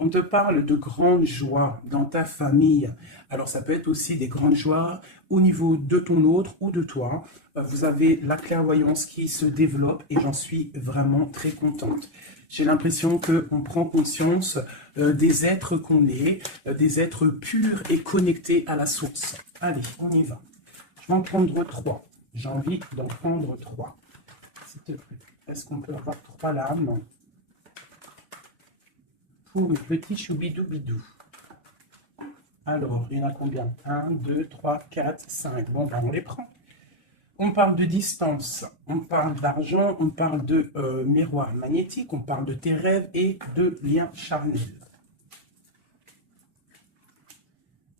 On te parle de grandes joies dans ta famille. Alors, ça peut être aussi des grandes joies au niveau de ton autre ou de toi. Vous avez la clairvoyance qui se développe et j'en suis vraiment très contente. J'ai l'impression qu'on prend conscience des êtres qu'on est, des êtres purs et connectés à la source. Allez, on y va. Je vais en prendre 3. J'ai envie d'en prendre 3. S'il te plaît, est-ce qu'on peut avoir 3 lames pour le petit choubidou-bidou? Alors, il y en a combien? 1, 2, 3, 4, 5. Bon, ben, on les prend. On parle de distance, on parle d'argent, on parle de miroir magnétique, on parle de tes rêves et de liens charnels.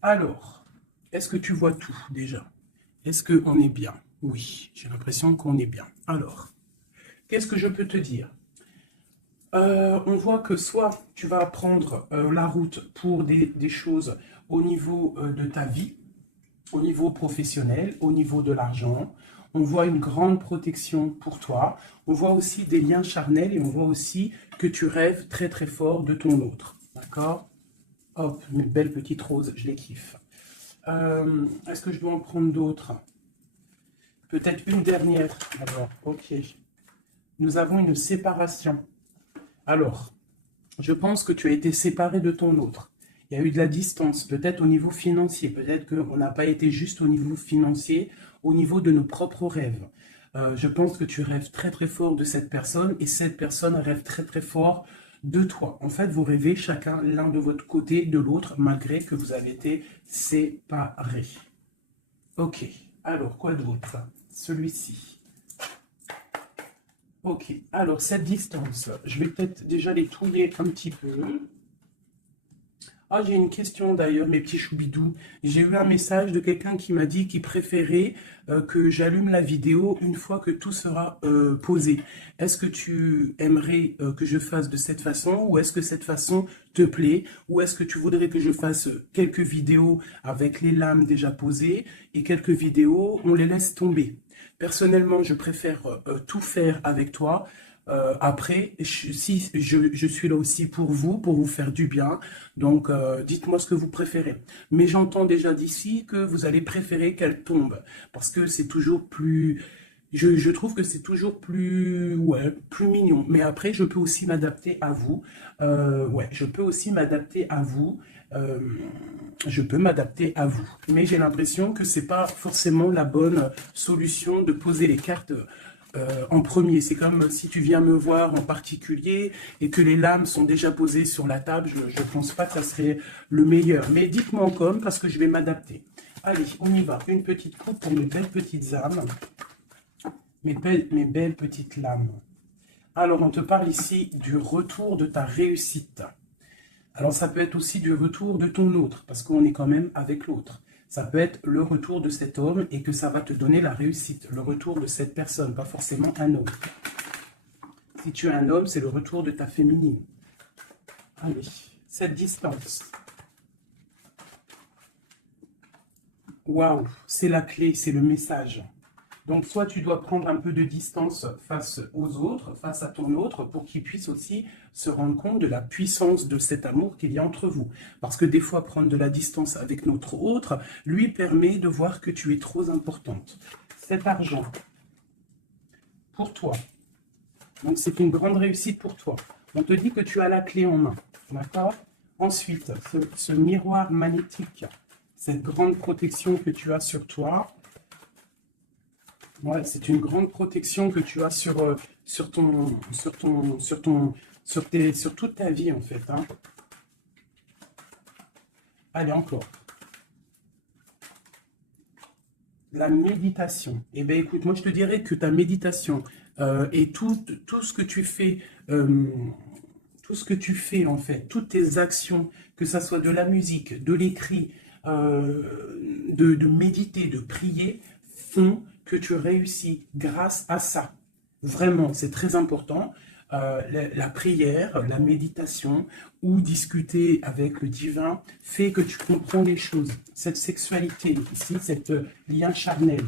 Alors, est-ce que tu vois tout déjà? Est-ce qu'on est bien? Oui, j'ai l'impression qu'on est bien. Alors, qu'est-ce que je peux te dire? On voit que soit tu vas prendre la route pour des choses au niveau de ta vie, au niveau professionnel, au niveau de l'argent. On voit une grande protection pour toi. On voit aussi des liens charnels et on voit aussi que tu rêves très très fort de ton autre. D'accord? Hop, mes belles petites roses, je les kiffe. Est-ce que je dois en prendre d'autres? Peut-être une dernière. Alors, ok. Nous avons une séparation. Alors, je pense que tu as été séparé de ton autre. Il y a eu de la distance, peut-être au niveau financier. Peut-être qu'on n'a pas été juste au niveau financier, au niveau de nos propres rêves. Je pense que tu rêves très très fort de cette personne et cette personne rêve très très fort de toi. En fait, vous rêvez chacun l'un de votre côté de l'autre, malgré que vous avez été séparés. Ok, alors quoi d'autre? Celui-ci. Ok, alors cette distance, je vais peut-être déjà les touiller un petit peu. Ah, j'ai une question d'ailleurs, mes petits choubidous. J'ai eu un message de quelqu'un qui m'a dit qu'il préférait que j'allume la vidéo une fois que tout sera posé. Est-ce que tu aimerais que je fasse de cette façon ou est-ce que cette façon te plaît? Ou est-ce que tu voudrais que je fasse quelques vidéos avec les lames déjà posées et quelques vidéos, on les laisse tomber? Personnellement, je préfère tout faire avec toi. Après, si je suis là aussi pour vous faire du bien. Donc, dites-moi ce que vous préférez. Mais j'entends déjà d'ici que vous allez préférer qu'elle tombe. Parce que c'est toujours plus... Je trouve que c'est toujours plus, ouais, plus mignon. Mais après, je peux aussi m'adapter à vous. Ouais, je peux aussi m'adapter à vous. Euh, je peux m'adapter à vous. Mais j'ai l'impression que c'est pas forcément la bonne solution de poser les cartes en premier. C'est comme si tu viens me voir en particulier et que les lames sont déjà posées sur la table. Je ne pense pas que ça serait le meilleur. Mais dites-moi en com parce que je vais m'adapter. Allez, on y va. Une petite coupe pour mes belles petites âmes. Mes belles petites lames. Alors, on te parle ici du retour de ta réussite. Alors, ça peut être aussi du retour de ton autre, parce qu'on est quand même avec l'autre. Ça peut être le retour de cet homme et que ça va te donner la réussite. Le retour de cette personne, pas forcément un homme. Si tu es un homme, c'est le retour de ta féminine. Allez, cette distance. Waouh, c'est la clé, c'est le message. Donc, soit tu dois prendre un peu de distance face aux autres, face à ton autre, pour qu'il puisse aussi se rendre compte de la puissance de cet amour qu'il y a entre vous. Parce que des fois, prendre de la distance avec notre autre lui permet de voir que tu es trop importante. Cet argent, pour toi, donc c'est une grande réussite pour toi. On te dit que tu as la clé en main, d'accord? Ensuite, ce miroir magnétique, cette grande protection que tu as sur toi. Ouais, c'est une grande protection que tu as sur toute ta vie en fait. Hein. Allez, encore. La méditation. Eh bien, écoute, moi je te dirais que ta méditation et tout ce que tu fais, tout ce que tu fais en fait, toutes tes actions, que ça soit de la musique, de l'écrit, de méditer, de prier, font que tu réussis grâce à ça. Vraiment, c'est très important. La prière, la méditation ou discuter avec le divin fait que tu comprends les choses. Cette sexualité ici, cet lien charnel.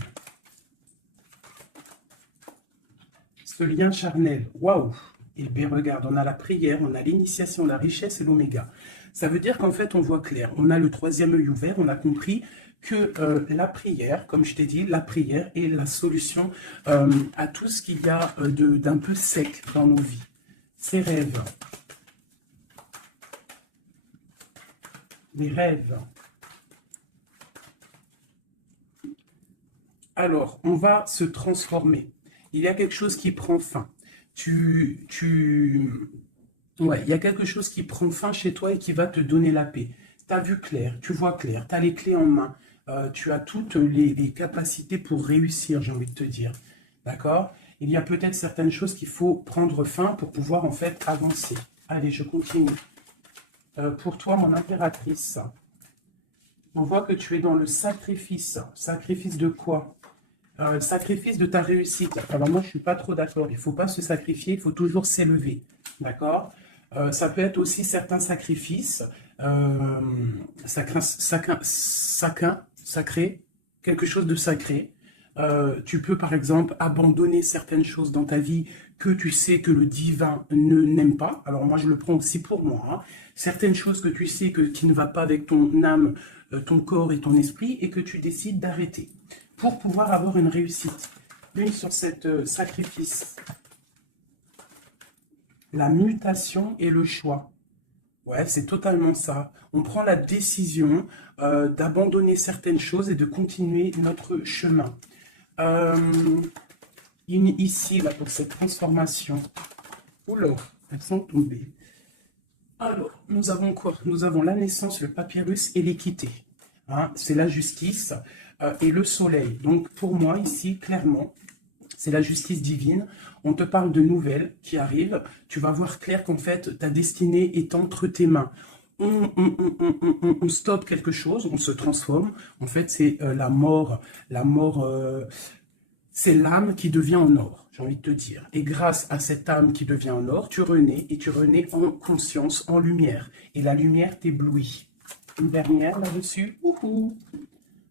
Ce lien charnel, waouh! et le B, regarde, on a la prière, on a l'initiation, la richesse et l'oméga. Ça veut dire qu'en fait, on voit clair. On a le troisième œil ouvert, on a compris que la prière, comme je t'ai dit, la prière est la solution à tout ce qu'il y a d'un peu sec dans nos vies. Ces rêves, les rêves. Alors, on va se transformer. Il y a quelque chose qui prend fin. Ouais, il y a quelque chose qui prend fin chez toi et qui va te donner la paix. Tu as vu clair, tu vois clair, tu as les clés en main, tu as toutes les capacités pour réussir, j'ai envie de te dire. D'accord? Il y a peut-être certaines choses qu'il faut prendre fin pour pouvoir en fait avancer. Allez, je continue. Pour toi, mon impératrice, on voit que tu es dans le sacrifice. Sacrifice de quoi? Le sacrifice de ta réussite. Alors moi, je ne suis pas trop d'accord. Il ne faut pas se sacrifier, il faut toujours s'élever. D'accord? Ça peut être aussi certains sacrifices, sacré, quelque chose de sacré. Tu peux par exemple abandonner certaines choses dans ta vie que tu sais que le divin n'aime pas. Alors moi je le prends aussi pour moi. Hein. Certaines choses que tu sais qui ne va pas avec ton âme, ton corps et ton esprit et que tu décides d'arrêter pour pouvoir avoir une réussite. Une sur cette sacrifice. La mutation et le choix. Ouais, c'est totalement ça. On prend la décision d'abandonner certaines choses et de continuer notre chemin. Ici, là, pour cette transformation. Oula, elles sont tombées. Alors, nous avons quoi? Nous avons la naissance, le papyrus et l'équité. Hein, c'est la justice et le soleil. Donc, pour moi, ici, clairement, c'est la justice divine. On te parle de nouvelles qui arrivent. Tu vas voir clair qu'en fait, ta destinée est entre tes mains. On stoppe quelque chose, on se transforme. En fait, c'est la mort. La mort, c'est l'âme qui devient en or, j'ai envie de te dire. Et grâce à cette âme qui devient en or, tu renais et tu renais en conscience, en lumière. Et la lumière t'éblouit. Une dernière là-dessus.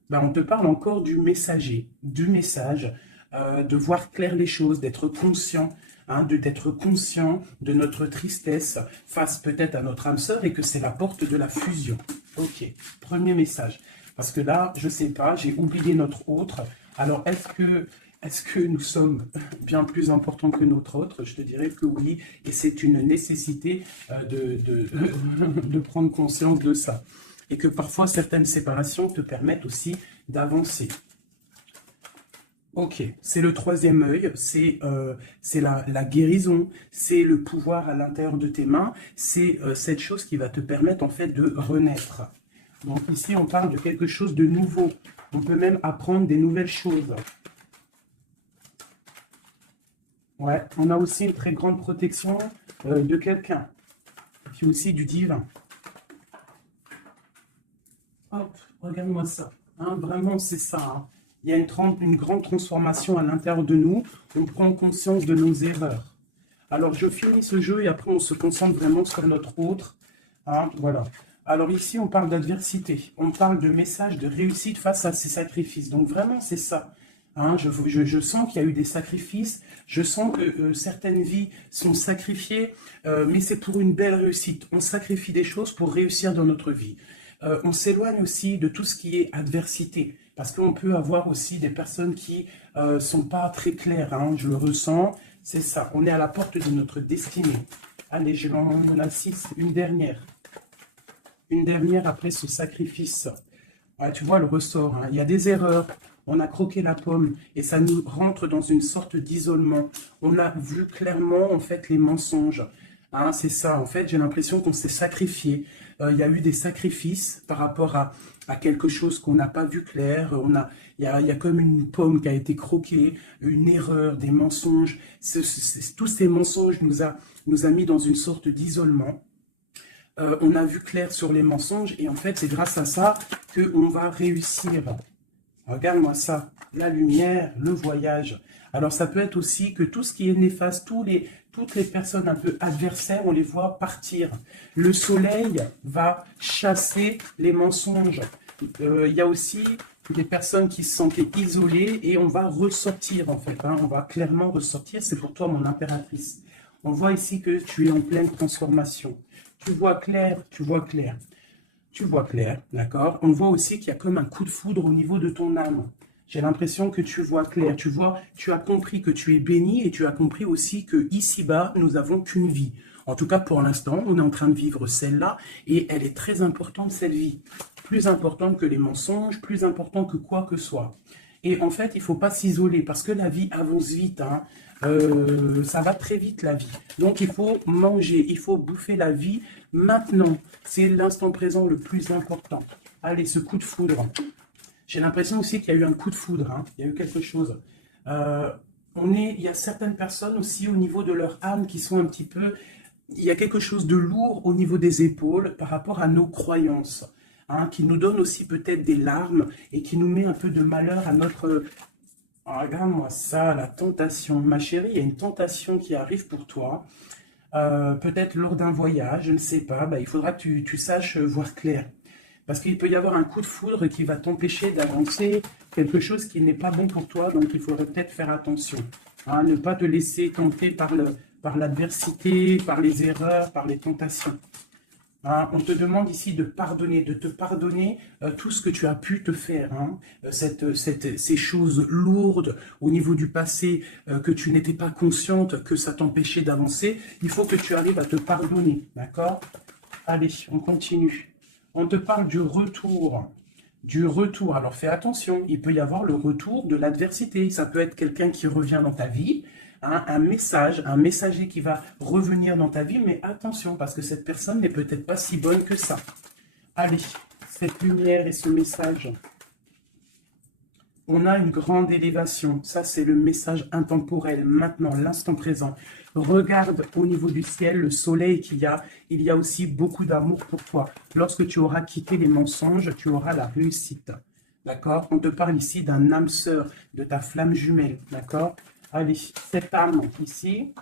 Ben, on te parle encore du messager, du message. De voir clair les choses, d'être conscient, hein, d'être conscient de notre tristesse face peut-être à notre âme sœur et que c'est la porte de la fusion. Ok, premier message. Parce que là, je ne sais pas, j'ai oublié notre autre. Alors, est-ce que nous sommes bien plus importants que notre autre? Je te dirais que oui, et c'est une nécessité de prendre conscience de ça. Et que parfois, certaines séparations te permettent aussi d'avancer. Ok, c'est le troisième œil, c'est la guérison, c'est le pouvoir à l'intérieur de tes mains, c'est cette chose qui va te permettre en fait de renaître. Donc ici, on parle de quelque chose de nouveau. On peut même apprendre des nouvelles choses. Ouais, on a aussi une très grande protection de quelqu'un, puis aussi du divin. Hop, regarde-moi ça. Hein, vraiment, c'est ça. Hein. Il y a une grande transformation à l'intérieur de nous. On prend conscience de nos erreurs. Alors, je finis ce jeu et après, on se concentre vraiment sur notre autre. Hein, voilà. Alors ici, on parle d'adversité. On parle de message de réussite face à ces sacrifices. Donc, vraiment, c'est ça. Hein, je sens qu'il y a eu des sacrifices. Je sens que certaines vies sont sacrifiées, mais c'est pour une belle réussite. On sacrifie des choses pour réussir dans notre vie. On s'éloigne aussi de tout ce qui est adversité. Parce qu'on peut avoir aussi des personnes qui ne sont pas très claires, hein, je le ressens, c'est ça, on est à la porte de notre destinée. Allez, je l'en ai 6, une dernière. Une dernière après ce sacrifice. Ouais, tu vois le ressort, hein. Il y a des erreurs, on a croqué la pomme et ça nous rentre dans une sorte d'isolement. On a vu clairement en fait les mensonges. Hein, c'est ça, en fait, j'ai l'impression qu'on s'est sacrifié. Il y a eu des sacrifices par rapport à quelque chose qu'on n'a pas vu clair. Il y a comme une pomme qui a été croquée, une erreur, des mensonges. Tous ces mensonges nous a mis dans une sorte d'isolement. On a vu clair sur les mensonges et en fait, c'est grâce à ça qu'on va réussir. Regarde-moi ça, la lumière, le voyage. Alors, ça peut être aussi que tout ce qui est néfaste, toutes les personnes un peu adversaires, on les voit partir. Le soleil va chasser les mensonges. Il y a aussi des personnes qui se sentaient isolées et on va ressortir en fait. Hein, on va clairement ressortir. C'est pour toi mon impératrice. On voit ici que tu es en pleine transformation. Tu vois clair, tu vois clair. Tu vois clair, d'accord? On voit aussi qu'il y a comme un coup de foudre au niveau de ton âme. J'ai l'impression que tu vois clair. Tu vois, tu as compris que tu es béni et tu as compris aussi que ici-bas, nous n'avons qu'une vie. En tout cas, pour l'instant, on est en train de vivre celle-là et elle est très importante, cette vie. Plus importante que les mensonges, plus importante que quoi que soit. Et en fait, il ne faut pas s'isoler parce que la vie avance vite, hein. Ça va très vite la vie. Donc il faut manger, il faut bouffer la vie maintenant. C'est l'instant présent le plus important. Allez, ce coup de foudre. J'ai l'impression aussi qu'il y a eu un coup de foudre, hein. Il y a eu quelque chose. Euh, il y a certaines personnes aussi au niveau de leur âme qui sont un petit peu... Il y a quelque chose de lourd au niveau des épaules par rapport à nos croyances, hein, qui nous donne aussi peut-être des larmes et qui nous met un peu de malheur à notre... Oh, regarde-moi ça, la tentation. Ma chérie, il y a une tentation qui arrive pour toi. Peut-être lors d'un voyage, je ne sais pas. Bah, il faudra que tu saches voir clair. Parce qu'il peut y avoir un coup de foudre qui va t'empêcher d'avancer, quelque chose qui n'est pas bon pour toi, donc il faudrait peut-être faire attention. Hein, ne pas te laisser tenter par l'adversité, par les erreurs, par les tentations. Hein, on te demande ici de pardonner, de te pardonner tout ce que tu as pu te faire, hein, ces choses lourdes au niveau du passé que tu n'étais pas consciente, que ça t'empêchait d'avancer. Il faut que tu arrives à te pardonner, d'accord? Allez, on continue. On te parle du retour. Du retour. Alors fais attention, il peut y avoir le retour de l'adversité. Ça peut être quelqu'un qui revient dans ta vie, hein, un message, un messager qui va revenir dans ta vie, mais attention, parce que cette personne n'est peut-être pas si bonne que ça. Allez, cette lumière et ce message. On a une grande élévation. Ça, c'est le message intemporel, maintenant, l'instant présent. Regarde au niveau du ciel, le soleil qu'il y a. Il y a aussi beaucoup d'amour pour toi. Lorsque tu auras quitté les mensonges, tu auras la réussite. D'accord? On te parle ici d'un âme sœur, de ta flamme jumelle. D'accord? Allez, cette âme ici,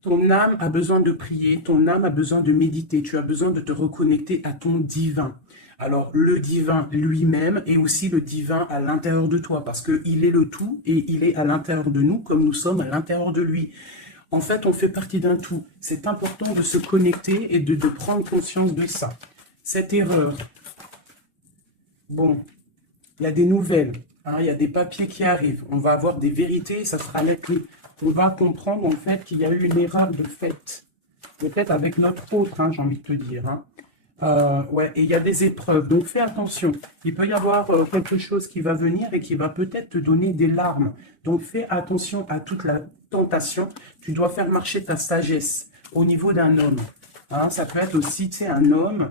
ton âme a besoin de prier, ton âme a besoin de méditer, tu as besoin de te reconnecter à ton divin. Alors, le divin lui-même et aussi le divin à l'intérieur de toi, parce qu'il est le tout et il est à l'intérieur de nous comme nous sommes à l'intérieur de lui. En fait, on fait partie d'un tout. C'est important de se connecter et de prendre conscience de ça. Cette erreur, bon, il y a des nouvelles, hein, il y a des papiers qui arrivent, on va avoir des vérités, ça sera la clé. On va comprendre en fait qu'il y a eu une erreur de fait, peut-être avec notre autre, hein, j'ai envie de te dire. Hein. Ouais, et il y a des épreuves, donc fais attention. Il peut y avoir quelque chose qui va venir et qui va peut-être te donner des larmes. Donc fais attention à toute la tentation. Tu dois faire marcher ta sagesse au niveau d'un homme. Hein, ça peut être aussi, tu sais, un homme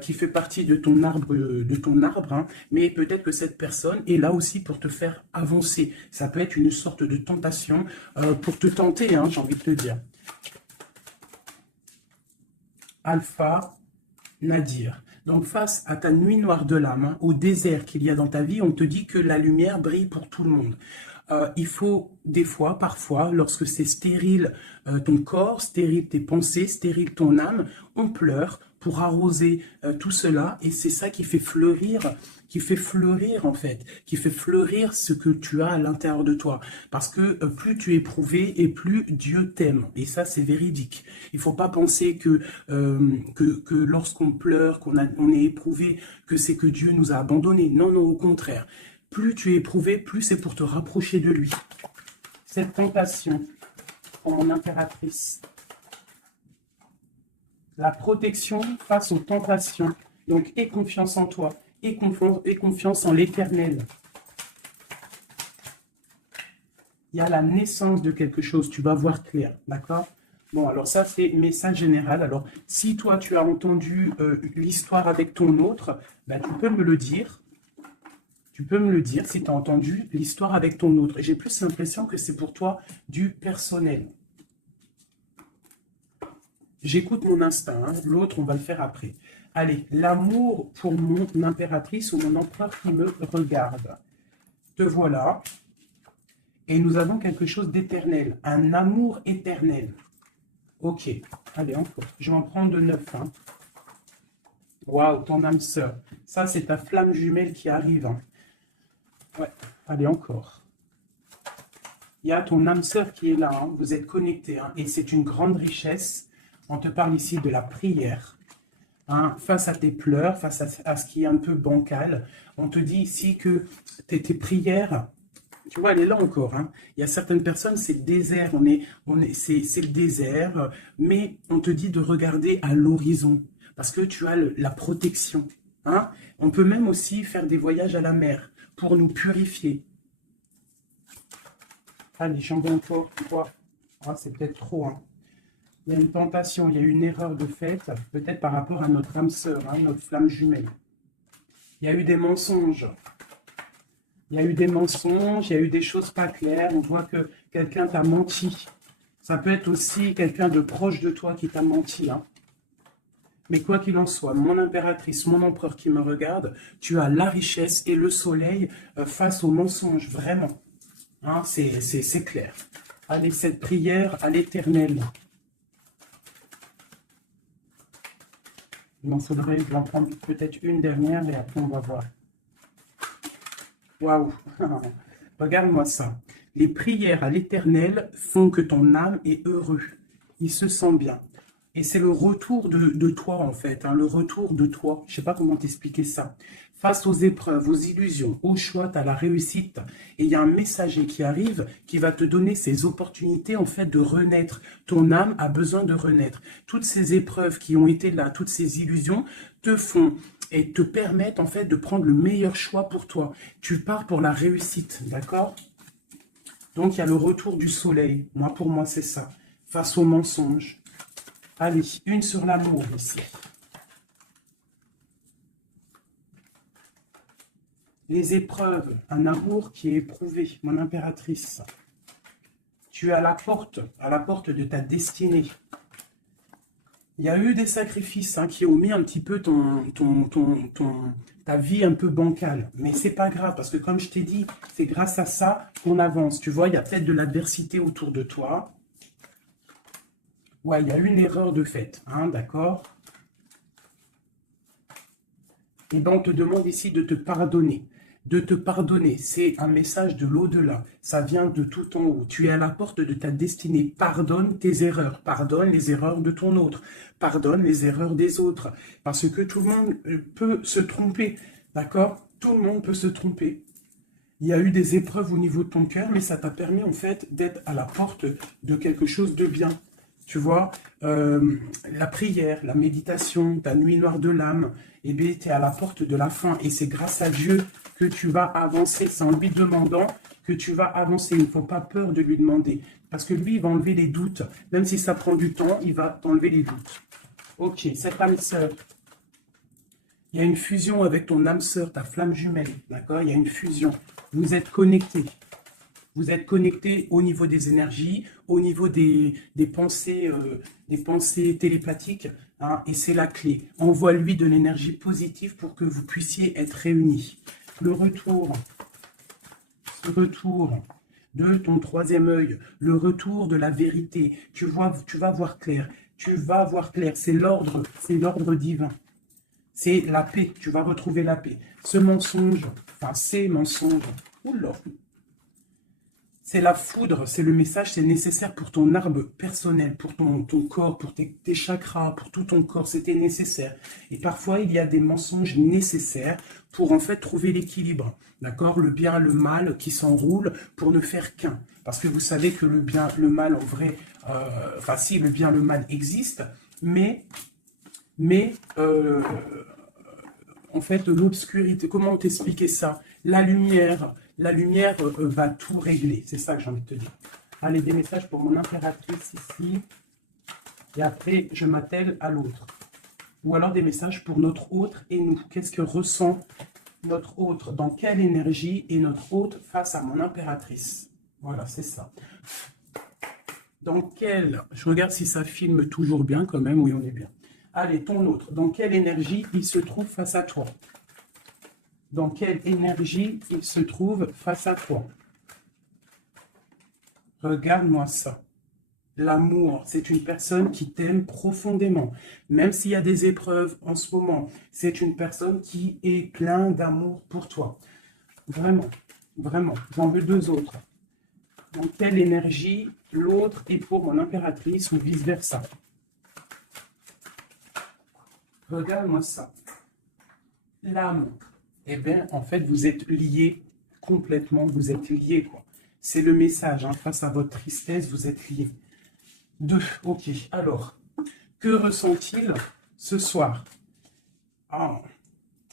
qui fait partie de ton arbre, hein, mais peut-être que cette personne est là aussi pour te faire avancer. Ça peut être une sorte de tentation pour te tenter, hein, j'ai envie de te dire. Alpha, Nadir. Donc face à ta nuit noire de l'âme, hein, au désert qu'il y a dans ta vie, on te dit que la lumière brille pour tout le monde. Il faut des fois, parfois, lorsque c'est stérile ton corps, stérile tes pensées, stérile ton âme, on pleure pour arroser tout cela et c'est ça qui fait fleurir en fait, qui fait fleurir ce que tu as à l'intérieur de toi. Parce que plus tu es éprouvé et plus Dieu t'aime. Et ça, c'est véridique. Il ne faut pas penser que lorsqu'on pleure, on est éprouvé, que c'est que Dieu nous a abandonnés. Non, non, au contraire. Plus tu es éprouvé, plus c'est pour te rapprocher de lui. Cette tentation, pour mon impératrice. La protection face aux tentations. Donc, aie confiance en toi. Aie confiance en l'Éternel. Il y a la naissance de quelque chose. Tu vas voir clair. D'accord? Bon, alors ça, c'est message général. Alors, si toi, tu as entendu l'histoire avec ton autre, ben, tu peux me le dire. Tu peux me le dire si tu as entendu l'histoire avec ton autre. Et j'ai plus l'impression que c'est pour toi du personnel. J'écoute mon instinct. Hein. L'autre, on va le faire après. Allez, l'amour pour mon impératrice ou mon empereur qui me regarde. Te voilà. Et nous avons quelque chose d'éternel. Un amour éternel. Ok. Allez, encore. Je vais en prendre de 9. Hein. Waouh, ton âme sœur. Ça, c'est ta flamme jumelle qui arrive. Hein. Ouais, allez, encore. Il y a ton âme sœur qui est là, hein. Vous êtes connectés, hein, et c'est une grande richesse. On te parle ici de la prière. Hein, face à tes pleurs, face à ce qui est un peu bancal, on te dit ici que tes prières, tu vois, elle est là encore. Hein. Il y a certaines personnes, c'est le désert, c'est le désert, mais on te dit de regarder à l'horizon, parce que tu as la protection. Hein. On peut même aussi faire des voyages à la mer pour nous purifier. Allez, j'en veux encore. Ah, c'est peut-être trop. Hein. Il y a une tentation, il y a une erreur de fait, peut-être par rapport à notre âme sœur, hein, notre flamme jumelle. Il y a eu des mensonges. Il y a eu des mensonges, il y a eu des choses pas claires. On voit que quelqu'un t'a menti. Ça peut être aussi quelqu'un de proche de toi qui t'a menti. Hein. Mais quoi qu'il en soit, mon impératrice, mon empereur qui me regarde, tu as la richesse et le soleil face aux mensonges, vraiment. Hein, c'est clair. Allez, cette prière à l'Éternel. Il m'en faudrait, je vais en prendre peut-être une dernière et après on va voir. Waouh! Regarde-moi ça. Les prières à l'Éternel font que ton âme est heureux. Il se sent bien. Et c'est le retour de toi en fait, hein, le retour de toi. Je ne sais pas comment t'expliquer ça. Face aux épreuves, aux illusions, au choix, tu as la réussite. Et il y a un messager qui arrive qui va te donner ces opportunités en fait de renaître. Ton âme a besoin de renaître. Toutes ces épreuves qui ont été là, toutes ces illusions te font et te permettent en fait de prendre le meilleur choix pour toi. Tu pars pour la réussite, d'accord? Donc il y a le retour du soleil. Moi, pour moi, c'est ça. Face aux mensonges. Allez, une sur l'amour ici. Les épreuves, un amour qui est éprouvé, mon impératrice. Tu es à la porte de ta destinée. Il y a eu des sacrifices hein, qui ont mis un petit peu ta vie un peu bancale. Mais c'est pas grave, parce que comme je t'ai dit, c'est grâce à ça qu'on avance. Tu vois, il y a peut-être de l'adversité autour de toi. Ouais, il y a une erreur de fait, hein, d'accord? Et bien, on te demande ici de te pardonner. De te pardonner, c'est un message de l'au-delà. Ça vient de tout en haut. Tu es à la porte de ta destinée. Pardonne tes erreurs. Pardonne les erreurs de ton autre. Pardonne les erreurs des autres. Parce que tout le monde peut se tromper. D'accord? Tout le monde peut se tromper. Il y a eu des épreuves au niveau de ton cœur, mais ça t'a permis en fait d'être à la porte de quelque chose de bien. Tu vois, la prière, la méditation, ta nuit noire de l'âme, eh bien, tu es à la porte de la fin. Et c'est grâce à Dieu que tu vas avancer. C'est en lui demandant que tu vas avancer. Il ne faut pas peur de lui demander. Parce que lui, il va enlever les doutes. Même si ça prend du temps, il va t'enlever les doutes. Ok, cette âme sœur. Il y a une fusion avec ton âme sœur, ta flamme jumelle. D'accord? Il y a une fusion. Vous êtes connectés. Vous êtes connecté au niveau des énergies, au niveau des pensées télépathiques, hein, et c'est la clé. Envoie-lui de l'énergie positive pour que vous puissiez être réunis. Le retour, ce retour de ton troisième œil, le retour de la vérité. Tu vas voir clair. Tu vas voir clair. C'est l'ordre divin. C'est la paix. Tu vas retrouver la paix. Ce mensonge, enfin ces mensonges, oula. C'est la foudre, c'est le message, c'est nécessaire pour ton arbre personnel, pour ton corps, pour tes chakras, pour tout ton corps, c'était nécessaire. Et parfois, il y a des mensonges nécessaires pour en fait trouver l'équilibre, d'accord? Le bien, le mal qui s'enroulent pour ne faire qu'un. Parce que vous savez que le bien, le mal en vrai, enfin si, le bien, le mal existe, mais en fait, l'obscurité, comment t'expliquer ça? La lumière va tout régler. C'est ça que j'ai envie de te dire. Allez, des messages pour mon impératrice ici. Et après, je m'attelle à l'autre. Ou alors des messages pour notre autre et nous. Qu'est-ce que ressent notre autre? Dans quelle énergie est notre autre face à mon impératrice? Voilà, c'est ça. Dans quelle... Je regarde si ça filme toujours bien quand même. Oui, on est bien. Allez, ton autre. Dans quelle énergie il se trouve face à toi? Dans quelle énergie il se trouve face à toi? Regarde-moi ça. L'amour, c'est une personne qui t'aime profondément. Même s'il y a des épreuves en ce moment, c'est une personne qui est plein d'amour pour toi. Vraiment, vraiment. J'en veux deux autres. dans quelle énergie l'autre est pour mon impératrice ou vice-versa. Regarde-moi ça. L'âme, eh bien, en fait, vous êtes liés complètement, vous êtes liés, quoi. C'est le message, hein, face à votre tristesse, vous êtes liés. 2, ok. Alors, que ressent-il ce soir? Ah,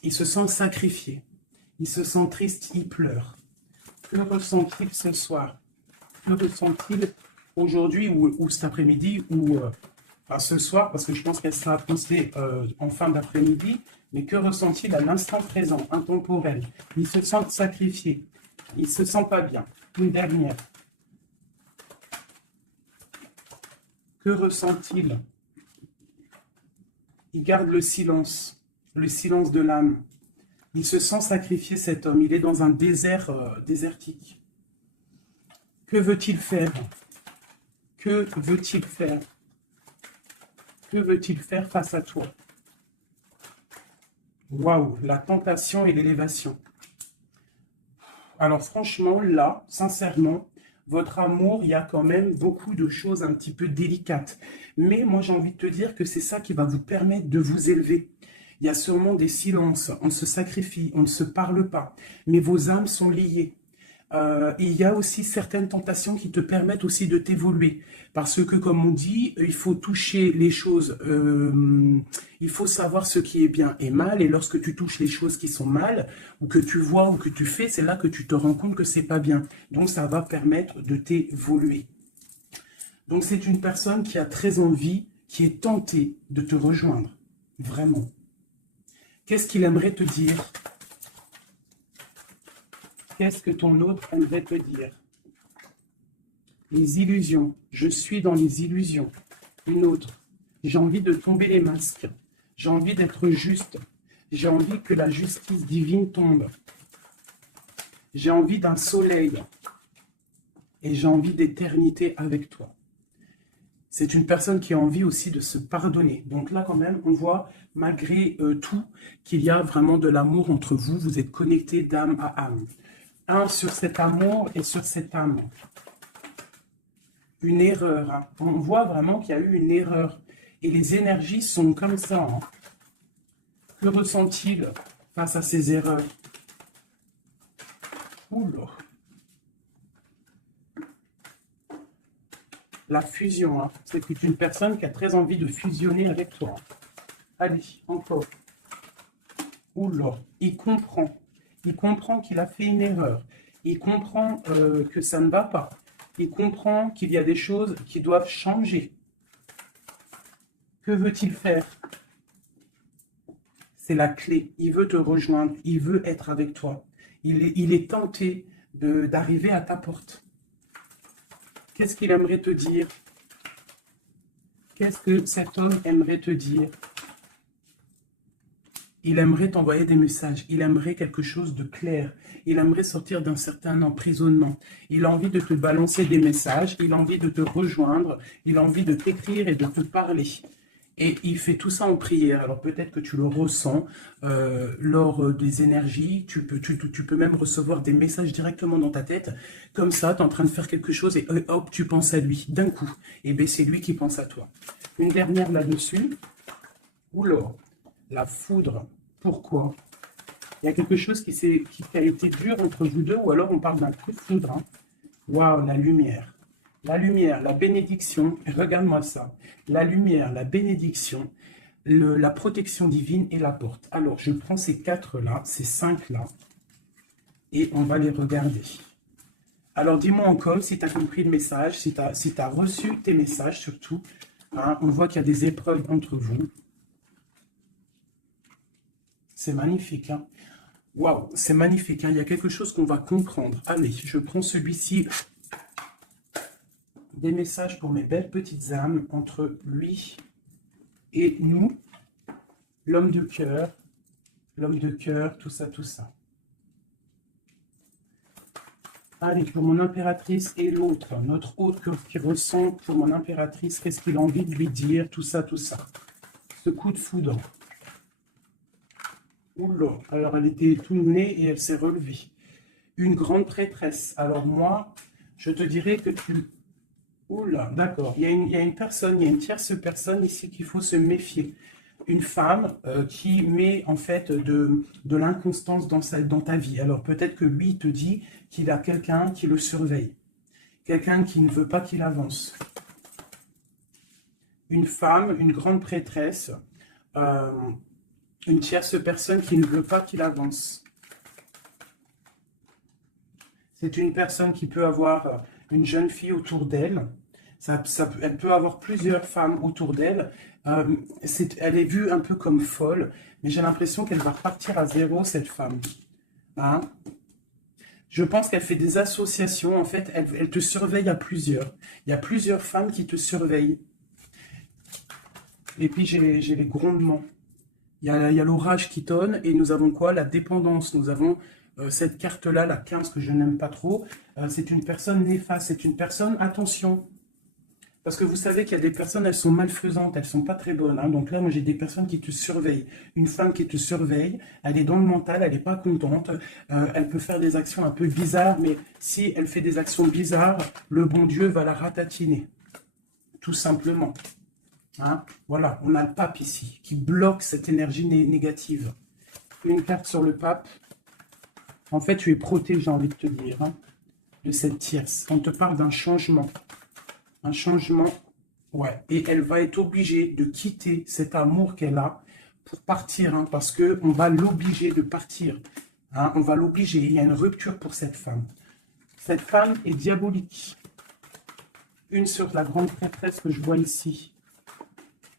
il se sent sacrifié. Il se sent triste, il pleure. Que ressent-il ce soir? Que ressent-il aujourd'hui ou cet après-midi ou enfin, ce soir, parce que je pense qu'elle sera postée en fin d'après-midi, mais que ressent-il à l'instant présent, intemporel? Il se sent sacrifié. Il ne se sent pas bien. Une dernière. Que ressent-il? Il garde le silence de l'âme. Il se sent sacrifié, cet homme. Il est dans un désert désertique. Que veut-il faire? Que veut-il faire? Que veut-il faire face à toi? Waouh, la tentation et l'élévation. Alors franchement, là, sincèrement, votre amour, il y a quand même beaucoup de choses un petit peu délicates. Mais moi, j'ai envie de te dire que c'est ça qui va vous permettre de vous élever. Il y a sûrement des silences, on se sacrifie, on ne se parle pas, mais vos âmes sont liées. Il y a aussi certaines tentations qui te permettent aussi de t'évoluer. Parce que, comme on dit, il faut toucher les choses, il faut savoir ce qui est bien et mal. Et lorsque tu touches les choses qui sont mal, ou que tu vois, ou que tu fais, c'est là que tu te rends compte que c'est pas bien. Donc, ça va permettre de t'évoluer. Donc, c'est une personne qui a très envie, qui est tentée de te rejoindre. Vraiment. Qu'est-ce qu'il aimerait te dire ? Qu'est-ce que ton autre aimerait te dire? Les illusions. Je suis dans les illusions. Une autre. J'ai envie de tomber les masques. J'ai envie d'être juste. J'ai envie que la justice divine tombe. J'ai envie d'un soleil. Et j'ai envie d'éternité avec toi. C'est une personne qui a envie aussi de se pardonner. Donc là, quand même, on voit, malgré tout, qu'il y a vraiment de l'amour entre vous. Vous êtes connectés d'âme à âme. Un sur cet amour et sur cette âme. Une erreur. Hein. On voit vraiment qu'il y a eu une erreur. Et les énergies sont comme ça. Hein. Que ressent-il face à ces erreurs? Oula. La fusion. Hein. C'est une personne qui a très envie de fusionner avec toi. Allez, encore. Oula. Il comprend. Il comprend qu'il a fait une erreur. Il comprend que ça ne va pas. Il comprend qu'il y a des choses qui doivent changer. Que veut-il faire? C'est la clé. Il veut te rejoindre. Il veut être avec toi. Il est tenté d'arriver à ta porte. Qu'est-ce qu'il aimerait te dire? Qu'est-ce que cet homme aimerait te dire? Il aimerait t'envoyer des messages, il aimerait quelque chose de clair, il aimerait sortir d'un certain emprisonnement, il a envie de te balancer des messages, il a envie de te rejoindre, il a envie de t'écrire et de te parler. Et il fait tout ça en prière. Alors peut-être que tu le ressens lors des énergies, tu peux même recevoir des messages directement dans ta tête, comme ça, tu es en train de faire quelque chose et hop, tu penses à lui, d'un coup. Et bien c'est lui qui pense à toi. Une dernière là-dessus. Oula, la foudre. Pourquoi? Il y a quelque chose qui a été dur entre vous deux, ou alors on parle d'un coup de foudre. Hein. Waouh, la lumière. La lumière, la bénédiction, regarde-moi ça. La lumière, la bénédiction, la protection divine et la porte. Alors, je prends ces 4-là, ces 5-là, et on va les regarder. Alors, dis-moi encore si tu as compris le message, si tu as reçu tes messages surtout. Hein, on voit qu'il y a des épreuves entre vous. C'est magnifique, hein? Waouh, c'est magnifique, hein? Il y a quelque chose qu'on va comprendre. Allez, je prends celui-ci. Des messages pour mes belles petites âmes entre lui et nous. L'homme de cœur, tout ça, tout ça. Allez, pour mon impératrice et l'autre, notre autre qui ressent pour mon impératrice, qu'est-ce qu'il a envie de lui dire, tout ça, tout ça. Ce coup de foudre. Oula, alors elle était tout née et elle s'est relevée. Une grande prêtresse. Alors moi, Je te dirais que tu... Oula, d'accord. Il y a une personne, il y a une tierce personne ici qu'il faut se méfier. Une femme qui met en fait de l'inconstance dans ta vie. Alors peut-être que lui il te dit qu'il a quelqu'un qui le surveille. Quelqu'un qui ne veut pas qu'il avance. Une femme, une grande prêtresse, euh, une tierce personne qui ne veut pas qu'il avance. C'est une personne qui peut avoir une jeune fille autour d'elle. Elle peut avoir plusieurs femmes autour d'elle. Elle est vue un peu comme folle, mais j'ai l'impression qu'elle va repartir à zéro, cette femme. Hein? Je pense qu'elle fait des associations. En fait, elle te surveille à plusieurs. Il y a plusieurs femmes qui te surveillent. Et puis, j'ai les grondements. Il y a l'orage qui tonne. Et nous avons quoi? La dépendance. Nous avons cette carte-là, la 15, que je n'aime pas trop. C'est une personne néfaste. C'est une personne, attention. Parce que vous savez qu'il y a des personnes, elles sont malfaisantes, elles sont pas très bonnes. Hein. Donc là, moi, j'ai des personnes qui te surveillent. Une femme qui te surveille, elle est dans le mental, elle n'est pas contente. Elle peut faire des actions un peu bizarres, mais si elle fait des actions bizarres, le bon Dieu va la ratatiner. Tout simplement. Hein. Voilà, on a le pape ici, qui bloque cette énergie négative. Une carte sur le pape. En fait, tu es protégé, j'ai envie de te dire, hein, de cette tierce. On te parle d'un changement. Un changement, ouais. Et elle va être obligée de quitter cet amour qu'elle a pour partir, hein, parce qu'on va l'obliger de partir. Hein, on va l'obliger. Il y a une rupture pour cette femme. Cette femme est diabolique. Une sur la grande prêtresse que je vois ici.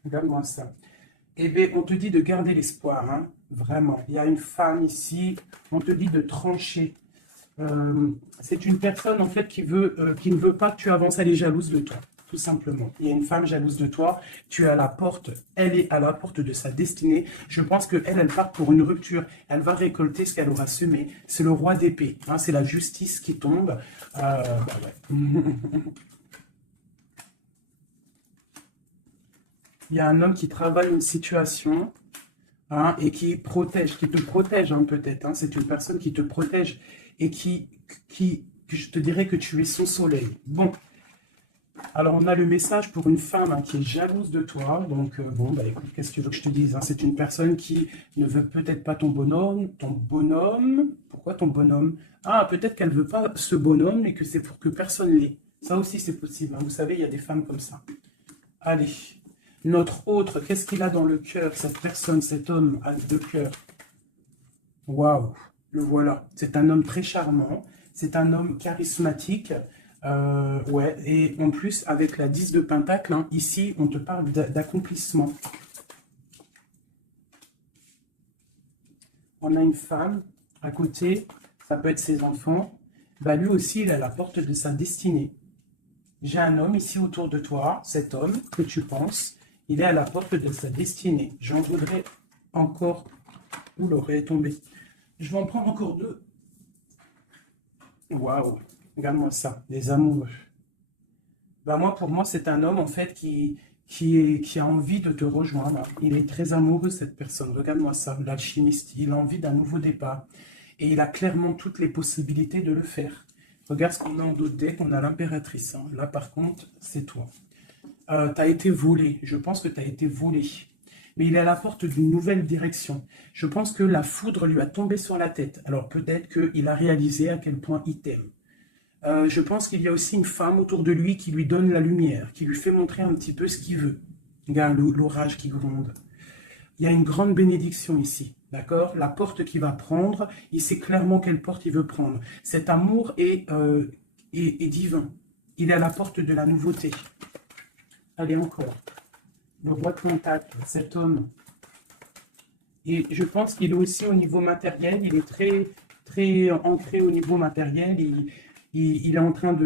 Regarde-moi ça. Eh bien, on te dit de garder l'espoir, hein, vraiment. Il y a une femme ici, on te dit de trancher. C'est une personne en fait qui ne veut pas que tu avances, elle est jalouse de toi, tout simplement. Il y a une femme jalouse de toi, tu es à la porte, elle est à la porte de sa destinée. Je pense qu'elle, elle part pour une rupture, elle va récolter ce qu'elle aura semé. C'est le roi d'épée, hein, c'est la justice qui tombe. Ouais. Il y a un homme qui travaille une situation, hein, et qui te protège, hein, peut-être. Hein, c'est une personne qui te protège et je te dirais que tu es son soleil. Bon, alors on a le message pour une femme, hein, qui est jalouse de toi. Donc, bon, bah écoute, qu'est-ce que tu veux que je te dise, hein? C'est une personne qui ne veut peut-être pas ton bonhomme. Ton bonhomme, pourquoi ton bonhomme? Ah, peut-être qu'elle ne veut pas ce bonhomme et que c'est pour que personne l'ait. Ça aussi, c'est possible. Hein. Vous savez, il y a des femmes comme ça. Allez. Notre autre, qu'est-ce qu'il a dans le cœur, cette personne, cet homme de cœur? Waouh, le voilà. C'est un homme très charmant, c'est un homme charismatique. Ouais, et en plus, avec la 10 de Pentacle, hein, ici, on te parle d'accomplissement. On a une femme à côté, ça peut être ses enfants. Bah, lui aussi, il est à la porte de sa destinée. J'ai un homme ici autour de toi, cet homme que tu penses, il est à la porte de sa destinée. J'en voudrais encore... Ouh, l'oreille est tombée. Je vais en prendre encore deux. Waouh, regarde-moi ça, les amoureux. Bah moi, pour moi, c'est un homme, en fait, qui a envie de te rejoindre. Il est très amoureux, cette personne. Regarde-moi ça, l'alchimiste. Il a envie d'un nouveau départ. Et il a clairement toutes les possibilités de le faire. Regarde ce qu'on a en dos de deck. On a l'impératrice. Hein. Là, par contre, c'est toi. Tu as été volé. Je pense que tu as été volé. Mais il est à la porte d'une nouvelle direction. Je pense que la foudre lui a tombé sur la tête. Alors peut-être qu'il a réalisé à quel point il t'aime. Je pense qu'il y a aussi une femme autour de lui qui lui donne la lumière, qui lui fait montrer un petit peu ce qu'il veut. Regarde l'orage qui gronde. Il y a une grande bénédiction ici, d'accord? La porte qu'il va prendre, il sait clairement quelle porte il veut prendre. Cet amour est divin. Il est à la porte de la nouveauté. Allez, encore. Le roi de contact, cet homme. Et je pense qu'il est aussi au niveau matériel, il est très, très ancré au niveau matériel. Il est en train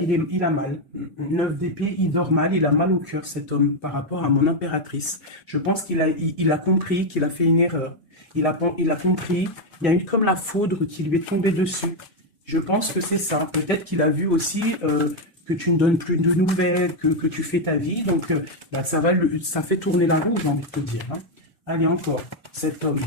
il a mal. 9 d'épée, il dort mal, il a mal au cœur, cet homme, par rapport à mon impératrice. Je pense qu'il a compris qu'il a fait une erreur. Il a compris, il y a eu comme la foudre qui lui est tombée dessus. Je pense que c'est ça. Peut-être qu'il a vu aussi que tu ne donnes plus de nouvelles, que tu fais ta vie. Donc, ça fait tourner la roue, j'ai envie de te dire. Hein. Allez, encore, cet homme.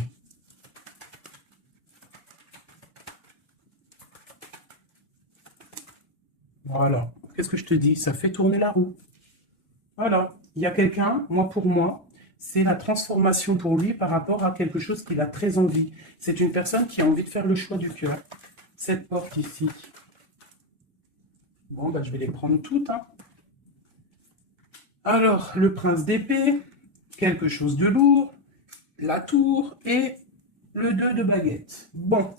Voilà. Qu'est-ce que je te dis? Ça fait tourner la roue. Voilà. Il y a quelqu'un, moi pour moi, c'est la transformation pour lui par rapport à quelque chose qu'il a très envie. C'est une personne qui a envie de faire le choix du cœur. Cette porte ici. Bon, ben, je vais les prendre toutes, hein. Alors, le prince d'épée, quelque chose de lourd, la tour et le 2 de baguette. Bon,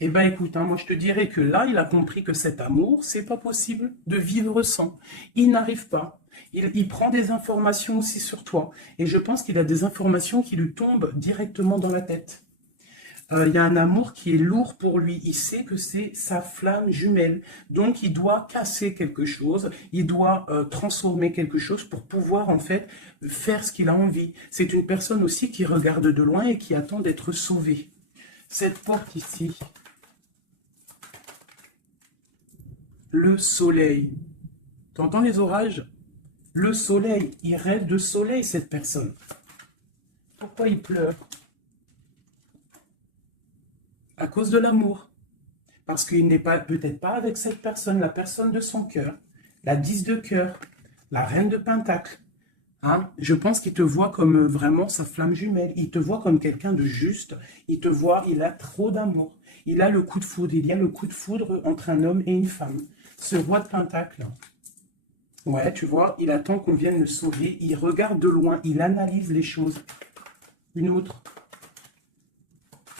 eh ben écoute, hein, moi je te dirais que là, il a compris que cet amour, c'est pas possible de vivre sans. Il n'arrive pas. Il prend des informations aussi sur toi. Et je pense qu'il a des informations qui lui tombent directement dans la tête. Il y a un amour qui est lourd pour lui. Il sait que c'est sa flamme jumelle. Donc, il doit casser quelque chose. Il doit transformer quelque chose pour pouvoir, en fait, faire ce qu'il a envie. C'est une personne aussi qui regarde de loin et qui attend d'être sauvée. Cette porte ici, le soleil. Tu entends les orages? Le soleil. Il rêve de soleil, cette personne. Pourquoi il pleure? À cause de l'amour. Parce qu'il n'est pas peut-être pas avec cette personne, la personne de son cœur, la 10 de cœur, la reine de Pentacle. Hein? Je pense qu'il te voit comme vraiment sa flamme jumelle. Il te voit comme quelqu'un de juste. Il te voit, il a trop d'amour. Il a le coup de foudre. Il y a le coup de foudre entre un homme et une femme. Ce roi de Pentacle. Ouais, tu vois, il attend qu'on vienne le sauver. Il regarde de loin. Il analyse les choses. Une autre.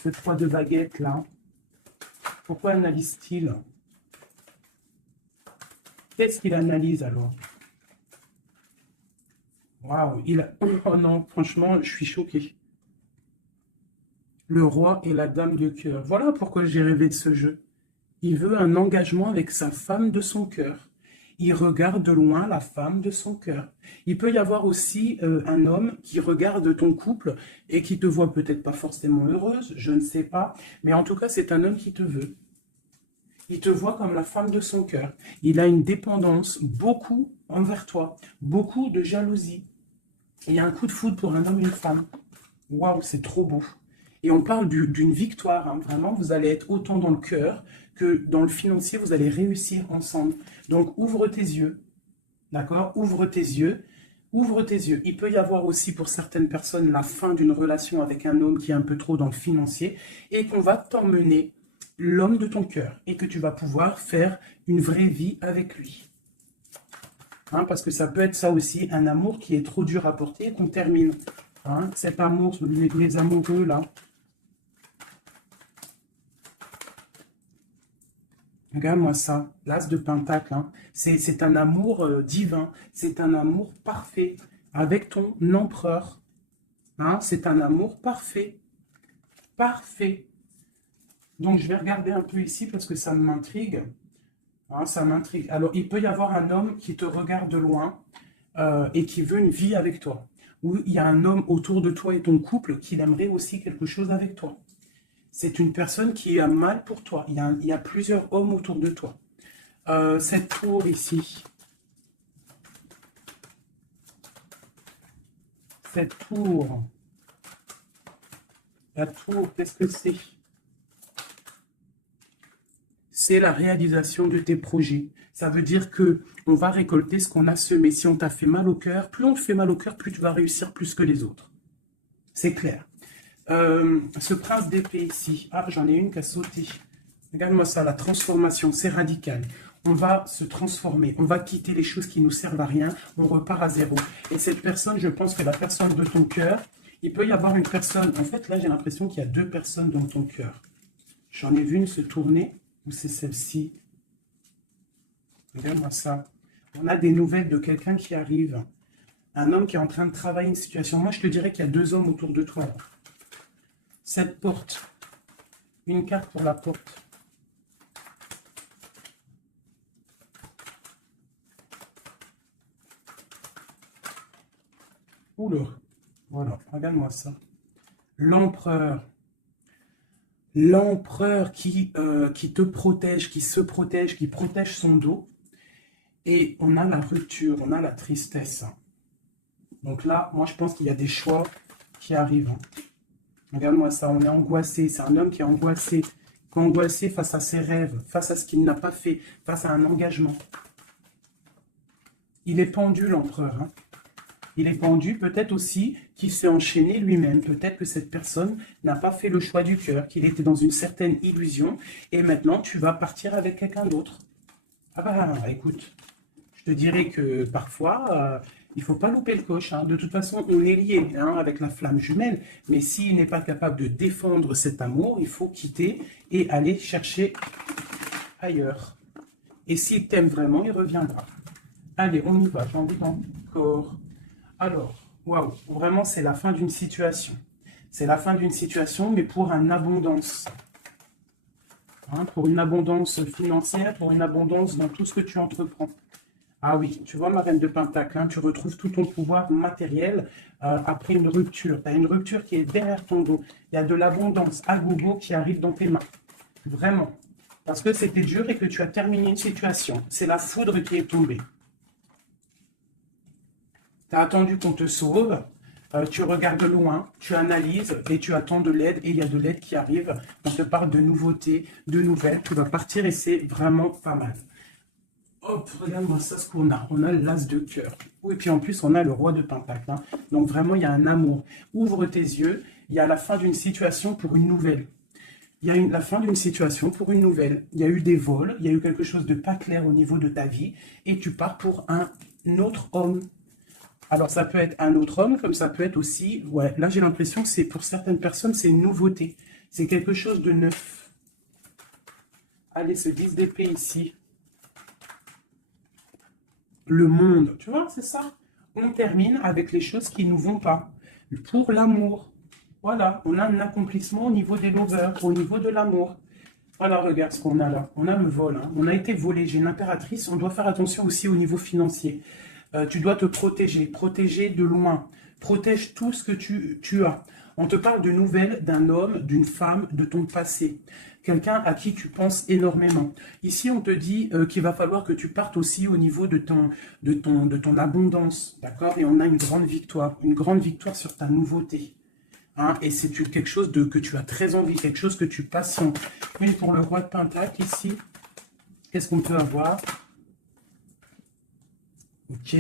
Ce 3 de baguette là. Pourquoi analyse-t-il? Qu'est-ce qu'il analyse alors? Waouh, oh non, franchement, je suis choqué. Le roi et la dame de cœur. Voilà pourquoi j'ai rêvé de ce jeu. Il veut un engagement avec sa femme de son cœur. Il regarde de loin la femme de son cœur. Il peut y avoir aussi un homme qui regarde ton couple et qui te voit peut-être pas forcément heureuse, je ne sais pas, mais en tout cas, c'est un homme qui te veut. Il te voit comme la femme de son cœur. Il a une dépendance beaucoup envers toi, beaucoup de jalousie. Il y a un coup de foudre pour un homme et une femme. Waouh, c'est trop beau. Et on parle d'une victoire, hein. Vraiment, vous allez être autant dans le cœur que dans le financier, vous allez réussir ensemble. Donc, ouvre tes yeux, d'accord? Ouvre tes yeux, ouvre tes yeux. Il peut y avoir aussi pour certaines personnes la fin d'une relation avec un homme qui est un peu trop dans le financier et qu'on va t'emmener l'homme de ton cœur et que tu vas pouvoir faire une vraie vie avec lui. Hein, parce que ça peut être ça aussi, un amour qui est trop dur à porter et qu'on termine. Hein, cet amour, les amoureux là. Regarde-moi ça, l'as de Pentacle. Hein. C'est un amour divin, c'est un amour parfait avec ton empereur. Hein, c'est un amour parfait. Parfait. Donc, je vais regarder un peu ici parce que ça m'intrigue. Hein, ça m'intrigue. Alors, il peut y avoir un homme qui te regarde de loin et qui veut une vie avec toi. Ou il y a un homme autour de toi et ton couple qui aimerait aussi quelque chose avec toi. C'est une personne qui a mal pour toi. Il y a plusieurs hommes autour de toi. Cette tour ici. Cette tour. La tour, qu'est-ce que c'est? C'est la réalisation de tes projets. Ça veut dire que on va récolter ce qu'on a semé. Si on t'a fait mal au cœur, plus on te fait mal au cœur, plus tu vas réussir plus que les autres. C'est clair. Ce prince d'épée ici. Ah, j'en ai une qui a sauté. Regarde-moi ça, la transformation, c'est radical. On va se transformer, on va quitter les choses qui nous servent à rien, on repart à zéro. Et cette personne, je pense que la personne de ton cœur, il peut y avoir une personne. En fait, là, j'ai l'impression qu'il y a deux personnes dans ton cœur. J'en ai vu une se tourner. Ou c'est celle-ci? Regarde-moi ça. On a des nouvelles de quelqu'un qui arrive. Un homme qui est en train de travailler une situation. Moi, je te dirais qu'il y a deux hommes autour de toi. Cette porte. Une carte pour la porte. Oula. Voilà, regarde-moi ça. L'empereur. L'empereur qui te protège, qui se protège, qui protège son dos. Et on a la rupture, on a la tristesse. Donc là, moi je pense qu'il y a des choix qui arrivent. Regarde-moi ça, on est angoissé. C'est un homme qui est angoissé face à ses rêves, face à ce qu'il n'a pas fait, face à un engagement. Il est pendu, l'empereur. Hein. Il est pendu, peut-être aussi qu'il s'est enchaîné lui-même. Peut-être que cette personne n'a pas fait le choix du cœur, qu'il était dans une certaine illusion. Et maintenant, tu vas partir avec quelqu'un d'autre. Ah bah, écoute, je te dirais que parfois, il ne faut pas louper le coche. Hein. De toute façon, on est lié hein, avec la flamme jumelle. Mais s'il n'est pas capable de défendre cet amour, il faut quitter et aller chercher ailleurs. Et s'il t'aime vraiment, il reviendra. Allez, on y va. J'ai envie encore. Alors, waouh, vraiment, c'est la fin d'une situation. C'est la fin d'une situation, mais pour une abondance. Hein, pour une abondance financière, pour une abondance dans tout ce que tu entreprends. Ah oui, tu vois, ma reine de Pentacle, hein, tu retrouves tout ton pouvoir matériel après une rupture. Tu as une rupture qui est derrière ton dos. Il y a de l'abondance à gogo qui arrive dans tes mains. Vraiment. Parce que c'était dur et que tu as terminé une situation. C'est la foudre qui est tombée. Tu as attendu qu'on te sauve, tu regardes loin, tu analyses et tu attends de l'aide et il y a de l'aide qui arrive. On te parle de nouveautés, de nouvelles, tu vas partir et c'est vraiment pas mal. Hop, regarde-moi ça ce qu'on a. On a l'as de cœur. Et puis en plus, on a le roi de pentacle. Hein. Donc vraiment, il y a un amour. Ouvre tes yeux, il y a la fin d'une situation pour une nouvelle. Il y a la fin d'une situation pour une nouvelle. Il y a eu des vols, il y a eu quelque chose de pas clair au niveau de ta vie et tu pars pour un autre homme. Alors, ça peut être un autre homme, comme ça peut être aussi... Ouais, là, j'ai l'impression que c'est pour certaines personnes, c'est une nouveauté. C'est quelque chose de neuf. Allez, ce 10 d'épée ici. Le monde, tu vois, c'est ça. On termine avec les choses qui ne nous vont pas. Pour l'amour. Voilà, on a un accomplissement au niveau des lovers, au niveau de l'amour. Voilà, regarde ce qu'on a là. On a le vol. Hein. On a été volé. J'ai une impératrice. On doit faire attention aussi au niveau financier. Tu dois te protéger. Protéger de loin. Protège tout ce que tu as. On te parle de nouvelles d'un homme, d'une femme, de ton passé. Quelqu'un à qui tu penses énormément. Ici, on te dit qu'il va falloir que tu partes aussi au niveau de ton abondance. D'accord? Et on a une grande victoire sur ta nouveauté. Hein, et c'est quelque chose que tu as très envie, quelque chose que tu patientes. Mais pour le roi de Pentacle, ici, qu'est-ce qu'on peut avoir? Ok.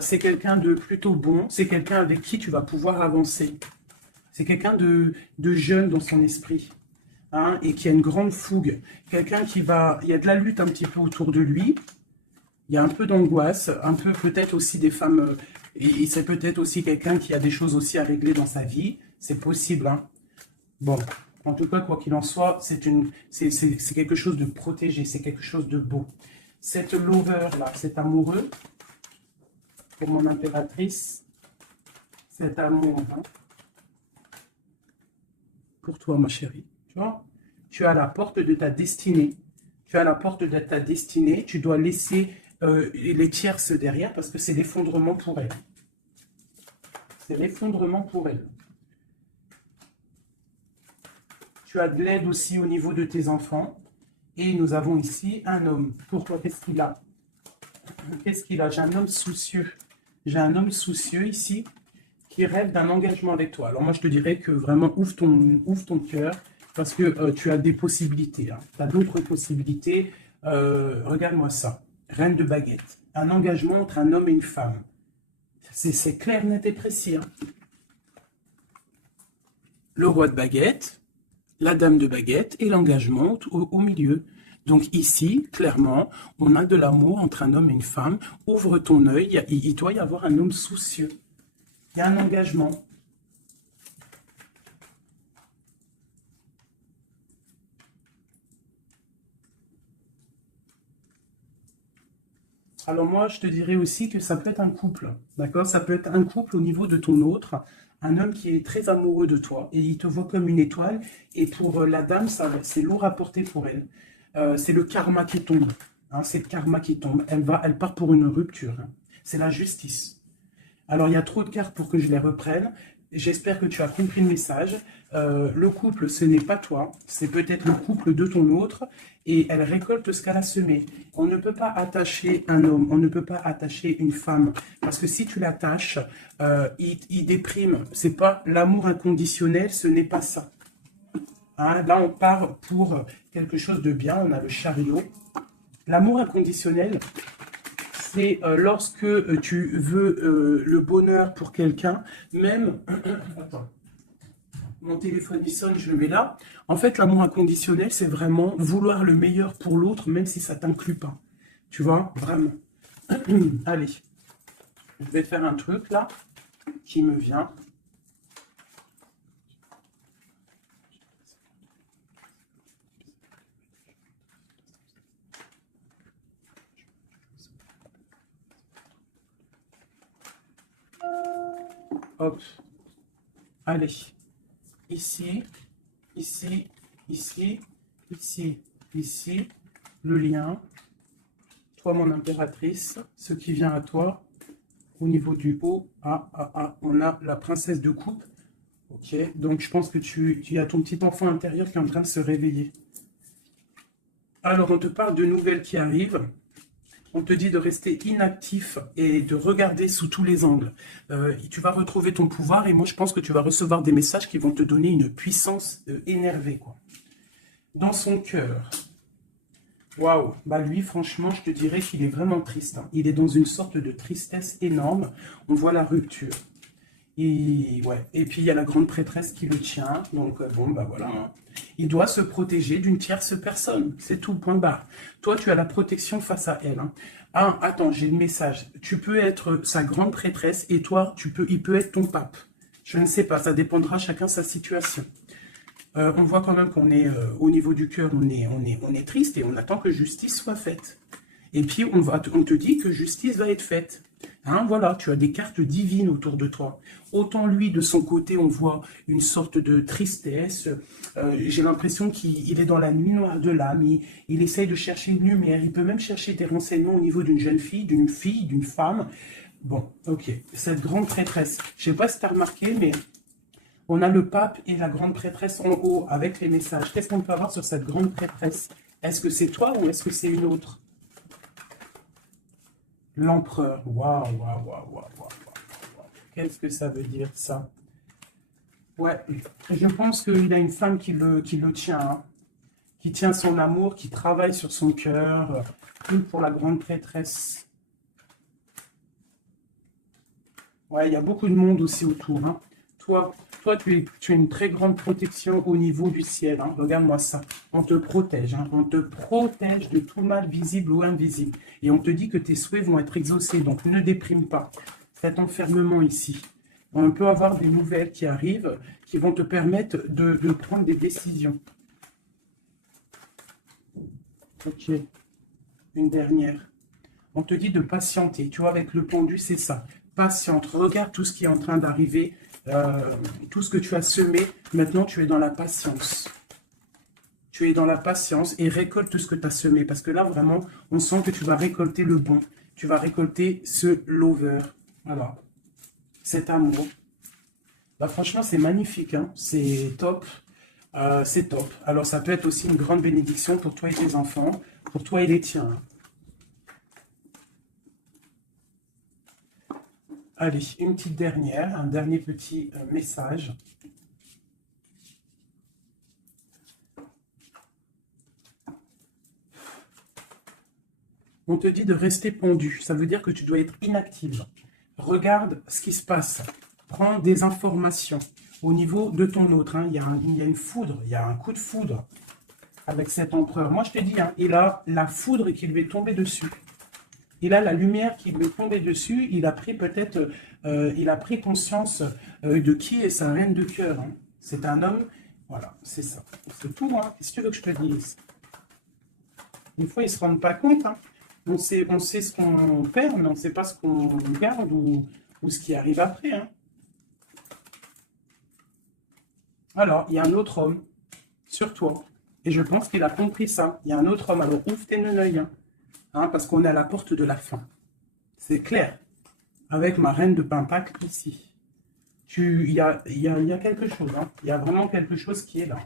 C'est quelqu'un de plutôt bon, c'est quelqu'un avec qui tu vas pouvoir avancer. C'est quelqu'un de jeune dans son esprit. Hein, et qui a une grande fougue. Quelqu'un qui va... Il y a de la lutte un petit peu autour de lui. Il y a un peu d'angoisse, un peu peut-être aussi des femmes... et c'est peut-être aussi quelqu'un qui a des choses aussi à régler dans sa vie. C'est possible. Hein. Bon, en tout cas, quoi qu'il en soit, c'est quelque chose de protégé. C'est quelque chose de beau. Cette lover-là, cet amoureux, pour mon impératrice, cet amour, hein, pour toi, ma chérie. Tu vois, tu as la porte de ta destinée. Tu as la porte de ta destinée. Tu dois laisser les tierces derrière parce que c'est l'effondrement pour elle. C'est l'effondrement pour elle. Tu as de l'aide aussi au niveau de tes enfants. Et nous avons ici un homme. Pourquoi? Qu'est-ce qu'il a? Qu'est-ce qu'il a? J'ai un homme soucieux. J'ai un homme soucieux ici qui rêve d'un engagement avec toi. Alors moi, je te dirais que vraiment, ouvre ton cœur parce que tu as des possibilités. Hein. Tu as d'autres possibilités. Regarde-moi ça. Reine de baguette. Un engagement entre un homme et une femme. C'est clair, net et précis. Hein. Le roi de baguette, la dame de baguette et l'engagement au milieu. Donc ici, clairement, on a de l'amour entre un homme et une femme. Ouvre ton œil, il doit y avoir un homme soucieux. Il y a un engagement. Alors moi, je te dirais aussi que ça peut être un couple, d'accord? Ça peut être un couple au niveau de ton autre, un homme qui est très amoureux de toi et il te voit comme une étoile. Et pour la dame, c'est lourd à porter pour elle. C'est le karma qui tombe. Hein, c'est le karma qui tombe. Elle part pour une rupture. Hein. C'est la justice. Alors, il y a trop de cartes pour que je les reprenne. J'espère que tu as compris le message. Le couple, ce n'est pas toi. C'est peut-être le couple de ton autre. Et elle récolte ce qu'elle a semé. On ne peut pas attacher un homme. On ne peut pas attacher une femme. Parce que si tu l'attaches, il déprime. C'est pas l'amour inconditionnel. Ce n'est pas ça. Hein, là, on part pour quelque chose de bien. On a le chariot. L'amour inconditionnel, c'est lorsque tu veux le bonheur pour quelqu'un, même... Attends. Mon téléphone il sonne, je le mets là. En fait, l'amour inconditionnel, c'est vraiment vouloir le meilleur pour l'autre, même si ça t'inclut pas. Tu vois, vraiment. Allez, je vais faire un truc là, qui me vient. Hop. Allez. Ici, ici, ici, ici, ici, le lien. Toi, mon impératrice, ce qui vient à toi, au niveau du haut, on a la princesse de coupe. Ok, donc je pense que tu as ton petit enfant intérieur qui est en train de se réveiller. Alors, on te parle de nouvelles qui arrivent. On te dit de rester inactif et de regarder sous tous les angles. Tu vas retrouver ton pouvoir et moi, je pense que tu vas recevoir des messages qui vont te donner une puissance énervée, quoi. Dans son cœur. Waouh, bah lui, franchement, je te dirais qu'il est vraiment triste. Hein. Il est dans une sorte de tristesse énorme. On voit la rupture. Ouais. Et puis, il y a la grande prêtresse qui le tient. Donc, bon, bah voilà. Hein. Il doit se protéger d'une tierce personne. C'est tout, point barre. Toi, tu as la protection face à elle. Hein. Ah, attends, j'ai le message. Tu peux être sa grande prêtresse et toi, il peut être ton pape. Je ne sais pas, ça dépendra chacun sa situation. On voit quand même qu'on est, au niveau du cœur, on est triste et on attend que justice soit faite. Et puis, on te dit que justice va être faite. Hein, voilà, tu as des cartes divines autour de toi. Autant lui, de son côté, on voit une sorte de tristesse. J'ai l'impression qu'il est dans la nuit noire de l'âme. Il essaye de chercher une lumière. Il peut même chercher des renseignements au niveau d'une jeune fille, d'une femme. Bon, ok. Cette grande prêtresse, je ne sais pas si tu as remarqué, mais on a le pape et la grande prêtresse en haut avec les messages. Qu'est-ce qu'on peut avoir sur cette grande prêtresse? Est-ce que c'est toi ou est-ce que c'est une autre? L'empereur. Waouh, waouh, waouh, waouh, waouh. Qu'est-ce que ça veut dire, ça? Ouais, je pense qu'il a une femme qui le tient, hein, qui tient son amour, qui travaille sur son cœur, pour la grande prêtresse. Ouais, il y a beaucoup de monde aussi autour. Hein. Toi, tu as une très grande protection au niveau du ciel. Hein. Regarde-moi ça. On te protège. Hein. On te protège de tout mal visible ou invisible. Et on te dit que tes souhaits vont être exaucés. Donc, ne déprime pas. Cet enfermement ici. On peut avoir des nouvelles qui arrivent qui vont te permettre de prendre des décisions. Ok. Une dernière. On te dit de patienter. Tu vois, avec le pendu, c'est ça. Patiente. Regarde tout ce qui est en train d'arriver. Tout ce que tu as semé. Maintenant, tu es dans la patience. Tu es dans la patience et récolte ce que tu as semé. Parce que là, vraiment, on sent que tu vas récolter le bon. Tu vas récolter ce lover. Voilà. Cet amour. Bah, franchement, c'est magnifique. Hein. C'est top. C'est top. Alors, ça peut être aussi une grande bénédiction pour toi et tes enfants. Pour toi et les tiens. Hein. Allez, une petite dernière. Un dernier petit message. On te dit de rester pendu. Ça veut dire que tu dois être inactive. Regarde ce qui se passe. Prends des informations au niveau de ton autre. Hein. Il y a une foudre, il y a un coup de foudre avec cet empereur. Moi, je te dis, hein, il a la foudre qui lui est tombée dessus. Il a la lumière qui lui est tombée dessus. Il a pris peut-être, il a pris conscience de qui est sa reine de cœur. Hein. C'est un homme, voilà, c'est ça. C'est tout, hein. Qu'est-ce que tu veux que je te dise? Des fois, ils ne se rendent pas compte. Hein. On sait ce qu'on perd, mais on ne sait pas ce qu'on garde ou ce qui arrive après. Hein. Alors, il y a un autre homme sur toi. Et je pense qu'il a compris ça. Il y a un autre homme. Alors, ouvre tes œils. Hein, parce qu'on est à la porte de la fin. C'est clair. Avec ma reine de Pentacle ici. Il y a quelque chose. Hein. Il y a vraiment quelque chose qui est là.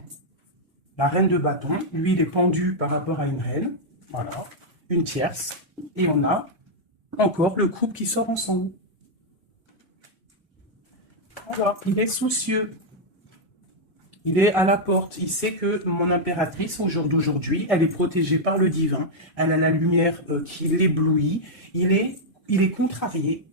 La reine de bâton. Lui, il est pendu par rapport à une reine. Voilà. Une tierce. Et on a encore le couple qui sort ensemble. Voilà. Il est soucieux. Il est à la porte. Il sait que mon impératrice, au jour d'aujourd'hui, elle est protégée par le divin. Elle a la lumière qui l'éblouit. Il est contrarié.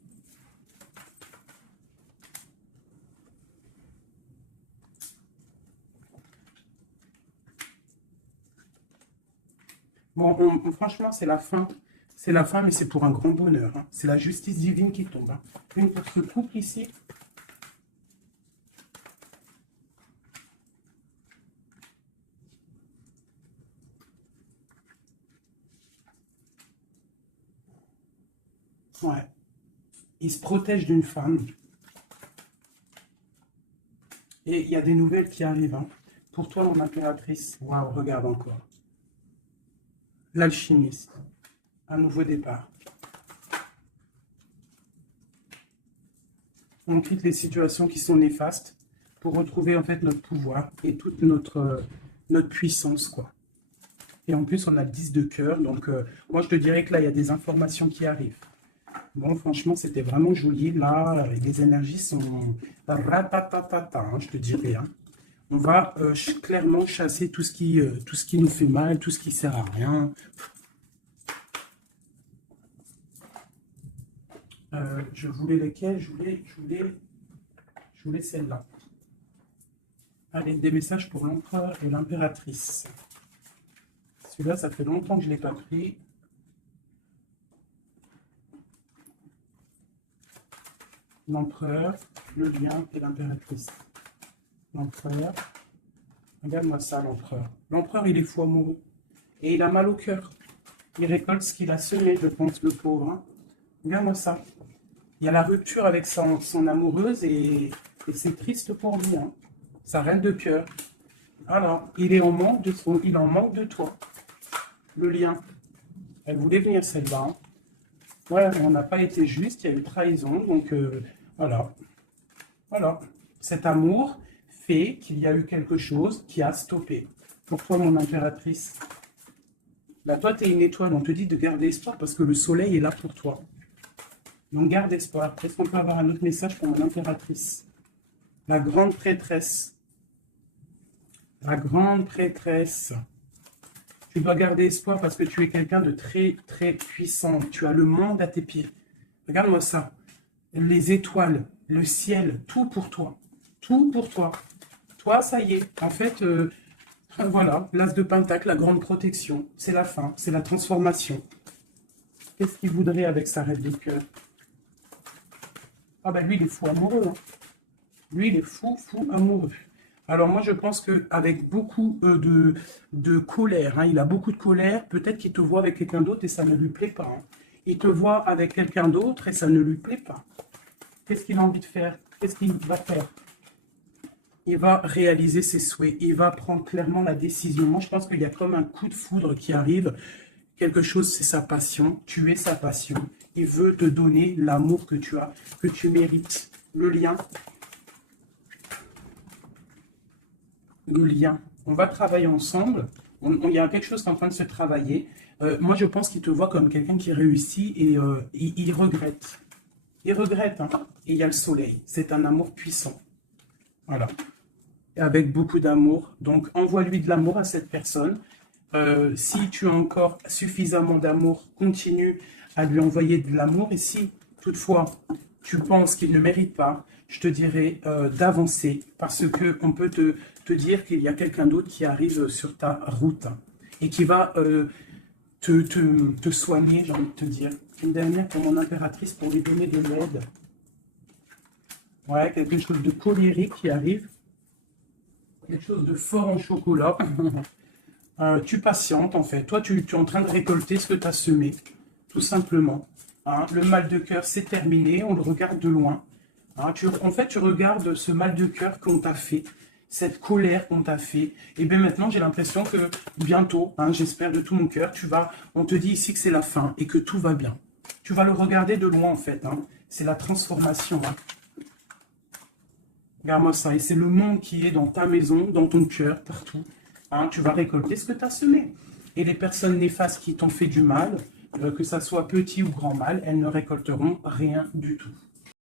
Bon, franchement, c'est la fin. C'est la fin, mais c'est pour un grand bonheur, hein. C'est la justice divine qui tombe, hein. Une pour ce couple ici. Ouais. Il se protège d'une femme. Et il y a des nouvelles qui arrivent, hein. Pour toi, mon impératrice. Waouh, regarde encore. L'alchimiste. Un nouveau départ. On quitte les situations qui sont néfastes pour retrouver en fait notre pouvoir et toute notre puissance, quoi. Et en plus, on a le 10 de cœur. Donc, moi, je te dirais que là, il y a des informations qui arrivent. Bon, franchement, c'était vraiment joli. Là, les énergies sont ratatatata, hein, je te dirais, hein. On va clairement chasser tout ce qui nous fait mal, tout ce qui sert à rien. Je voulais lesquelles? Je voulais celle-là. Allez, des messages pour l'empereur et l'impératrice. Celui-là, ça fait longtemps que je ne l'ai pas pris. L'empereur, le lion et l'impératrice. L'empereur. Regarde-moi ça, l'empereur. L'empereur, il est fou amoureux. Et il a mal au cœur. Il récolte ce qu'il a semé, je pense, le pauvre, hein. Regarde-moi ça. Il y a la rupture avec son amoureuse et c'est triste pour lui, hein. Sa reine de cœur. Alors, il est en manque il en manque de toi. Le lien. Elle voulait venir celle-là, hein. Ouais, on n'a pas été juste, il y a eu trahison, donc voilà. Voilà. Cet amour fait qu'il y a eu quelque chose qui a stoppé. Pour toi, mon impératrice. Là, toi, tu es une étoile, on te dit de garder espoir parce que le soleil est là pour toi. Donc, garde espoir. Est-ce qu'on peut avoir un autre message pour mon impératrice? La grande prêtresse. La grande prêtresse. Tu dois garder espoir parce que tu es quelqu'un de très, très puissant. Tu as le monde à tes pieds. Regarde-moi ça. Les étoiles, le ciel, tout pour toi. Tout pour toi. Toi, ça y est. En fait, voilà, l'as de pentacle, la grande protection. C'est la fin, c'est la transformation. Qu'est-ce qu'il voudrait avec sa reine de cœur? Ah ben lui, il est fou amoureux, hein. Lui, il est fou, fou amoureux. Alors moi, je pense qu'avec beaucoup de colère, hein, il a beaucoup de colère, peut-être qu'il te voit avec quelqu'un d'autre et ça ne lui plaît pas, hein. Il te voit avec quelqu'un d'autre et ça ne lui plaît pas. Qu'est-ce qu'il a envie de faire? Qu'est-ce qu'il va faire? Il va réaliser ses souhaits. Il va prendre clairement la décision. Moi, je pense qu'il y a comme un coup de foudre qui arrive. Quelque chose, c'est sa passion. Tu es sa passion. Il veut te donner l'amour que tu as, que tu mérites. Le lien. Le lien. On va travailler ensemble. Il y a quelque chose qui est en train de se travailler. Moi, je pense qu'il te voit comme quelqu'un qui réussit et il regrette. Il regrette, hein. Et il y a le soleil. C'est un amour puissant. Voilà. Et avec beaucoup d'amour. Donc, envoie-lui de l'amour à cette personne. Si tu as encore suffisamment d'amour, continue à lui envoyer de l'amour. Et si, toutefois, tu penses qu'il ne mérite pas, je te dirais d'avancer. Parce qu'on peut te dire qu'il y a quelqu'un d'autre qui arrive sur ta route et qui va te soigner, j'ai envie de te dire. Une dernière pour mon impératrice pour lui donner de l'aide. Ouais, quelque chose de colérique qui arrive. Quelque chose de fort en chocolat. Tu patientes en fait. Toi, tu es en train de récolter ce que tu as semé. Tout simplement. Hein, le mal de cœur, c'est terminé. On le regarde de loin. Hein, en fait, tu regardes ce mal de cœur qu'on t'a fait. Cette colère qu'on t'a fait. Et bien maintenant, j'ai l'impression que bientôt, hein, j'espère de tout mon cœur, on te dit ici que c'est la fin et que tout va bien. Tu vas le regarder de loin en fait. Hein. C'est la transformation. Hein. Regarde-moi ça. Et c'est le monde qui est dans ta maison, dans ton cœur, partout. Hein, tu vas récolter ce que tu as semé. Et les personnes néfastes qui t'ont fait du mal, que ça soit petit ou grand mal, elles ne récolteront rien du tout.